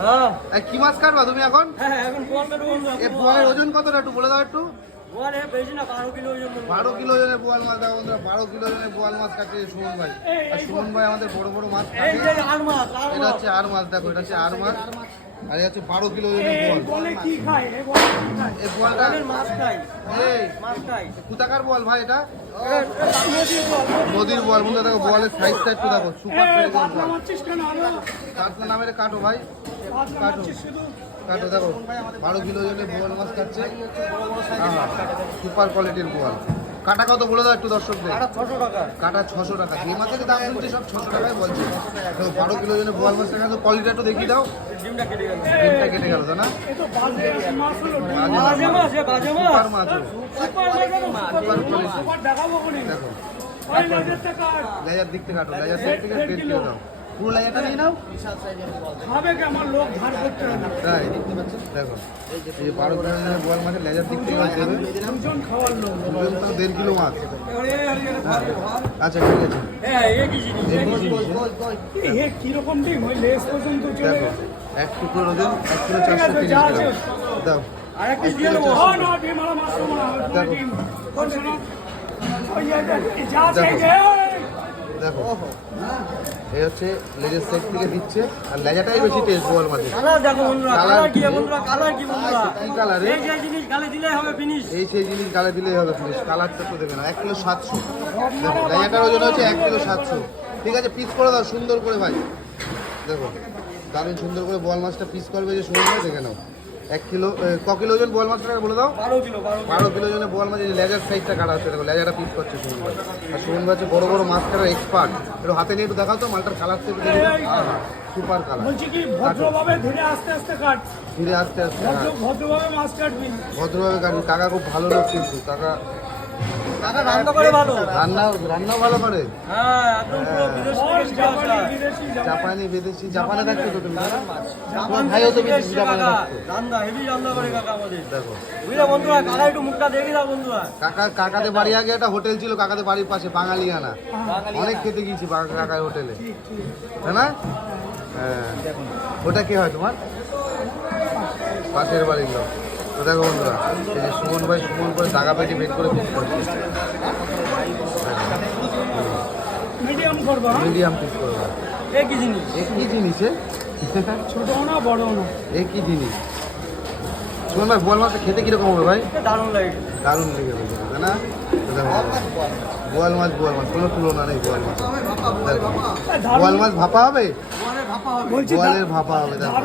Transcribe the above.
হ্যাঁ কি মাছ কাটবা তুমি এখন? হ্যাঁ এখন বোয়াল কাটবো বন্ধু। এই বোয়ালের ওজন কতটা একটু বলে দাও একটু। বোয়াল বেশি না 12 কিলো ওজন। 12 কিলো ওজনের বোয়াল মাছ দেখো বন্ধুরা, 12 কিলো ওজনের বোয়াল মাছ কাটছে সুমন ভাই। আর সুমন ভাই আমাদের বড় বড় মাছ কাটে। এই যে আর মাছ এটা হচ্ছে আর মাছ, দেখো এটা হচ্ছে আর মাছ। আর এটা হচ্ছে 12 কিলো ওজনের বোয়াল। বলে কি খায় এই বলে কি খায়? এই বোয়ালটা মাছ খাই এই মাছ খাই। কোথাকার বোয়াল ভাই এটা? নদীর বোয়াল, নদীর বোয়াল। বন্ধুরা দেখো বোয়ালের সাইজটা একটু দেখো, সুপার এই সাইজের বাদলা বোয়াল। মারছিস কেন আলো? কাটলা নামের কাটো ভাই, বাদলা কাটো মারছিস শুধু? কাটো। দেখো 12 কিলো ওজনের বোয়াল মাছ কাটছে। সুপার কোয়ালিটির বোয়াল। কাটা কত বলে দাও একটু দর্শকদের। আর 600 টাকা। কাটা 600 টাকা। যে মাছের দাম শুনছি সব 600 টাকায় বলছে। তো 12 কিলো ওজনের বোয়াল মাছ টাকা, তো কোয়ালিটিটা একটু দেখিয়ে দাও। ডিমটা কেটে গেল। ডিমটা কেটে গেল তো না? এ তো বাজে মাছ হলো। বাজে মাছ, এ বাজে মাছ। সুপার মাছ ও। সুপার মাছ। Super quality. আবার দেখাবো বলি। দেখো ওই লেজের টাকা লেজার দিক থেকে কাটো, লেজার সাইড থেকে 1.5 কিলো দাও। পুরো লেজারটা নিয়ে নাও। খাবে কি আমার লোক ধার করতে হবে। তাই দেখো এই যে 12 কিলো ওজনের বোয়াল মাছের লেজার দিক থেকে দেবে। দুজন খাওয়ার লোক। দুজন তো 1.5 কিলো মাছ। আরে আচ্ছা ঠিক আছে। হ্যাঁ এই কি জিনিস? এই কি জিনিস? এ কিরকম ডিম ওই লেজ পর্যন্ত চলে দেখো গেছে। 1 টুকরো ওজন 1 কিলো 430 গ্রাম। দাও আর এক পিস দিয়ে দেবো। ও না ডিম আলা মাছ তো না ওই ডিম। ওই শোনো ওই যা চাই যে দেখো এই হচ্ছে লেজের সাইড থেকে দিচ্ছে, আর লেজাটাই বেশি টেস্ট বোয়াল মাছের। কালার দেখো বন্ধুরা, কালার কালার কি কি? বন্ধুরা, কালার কি বন্ধুরা? কি কালার রে? এই যে জিনিস গালে দিলেই হবে ফিনিশ। এই সেই জিনিস গালে দিলেই হবে ফিনিশ। কালারটা তো দেবে না। 1 কিলো 700। দেখো লেজাটার ওজন হচ্ছে 1 কিলো 700। ঠিক আছে, পিস করে দাও সুন্দর করে ভাই। দেখো দারুণ সুন্দর করে বোয়াল মাছটা পিস করবে যে সুন্দর করে দেখে নাও। 1 কিলো ক কিলো ওজন বোয়াল মাছটা বলে দাও। 12 কিলো 12 কিলো ওজনের বোয়াল মাছ। এই লেজার সাইজটা কাটা হচ্ছে, দেখো লেজারটা পিস করছে সুমন ভাই। আর সুমন ভাই হচ্ছে বড় বড় মাছ কাটার এক্সপার্ট। একটু হাতে নিয়ে একটু দেখাও তো মালটার কালারটা একটু দেখে দাও। Super colour. বলছি কি ভদ্রভাবে ধীরে আস্তে আস্তে কাট। ধীরে আস্তে আস্তে ভদ্রভাবে মাছ কাটবি। ভদ্রভাবে কাটবি। কাকা খুব ভালো লোক কিন্তু কাকা টাকা রান্না করে ভালো। রান্নাও ভালো করে। হ্যাঁ একদম পুরো বিদেশ থেকে শিখে আসা। বিদেশি জাপানি বিদেশি। জাপানে থাকতো তো তুমি দাদা? তোমার ভাইও তো বিদেশি জাপানে থাকতো। রান্না হেভি রান্না করে কাকা আমাদের। দেখো বুঝলে বন্ধুরা, কাকা একটু মুখটা দেখে দাও বন্ধুরা। কাকাদের বাড়ি আগে একটা হোটেল ছিল, কাকাদের বাড়ির পাশে বাঙালিয়ানা। অনেক খেতে গিয়েছি কাকার হোটেলে, তাই না? হ্যাঁ। ওটা কি হয় তোমার? পাশের বাড়ির লোক। তো দেখো বন্ধুরা, এই যে সুমন ভাই সুমন করে দাগা পেটি বের করে পিস করছে। মিডিয়াম করবো। মিডিয়াম পিস করবো। এ কি জিনিস? এ কি জিনিস? ছোট না বড় না। এ কি জিনিস? সুমন ভাই বোয়াল মাছটা খেতে কিরকম হবে ভাই? দারুণ লাগে। দারুণ লেগে গেছে, তাই না? দেখো, বোয়াল মাছ কোনো তুলনা নেই বোয়াল মাছ। দেখো বোয়াল মাছ ভাপা হবে, ভাপা হবে। বলছি বোয়ালের ভাপা হবে। দেখো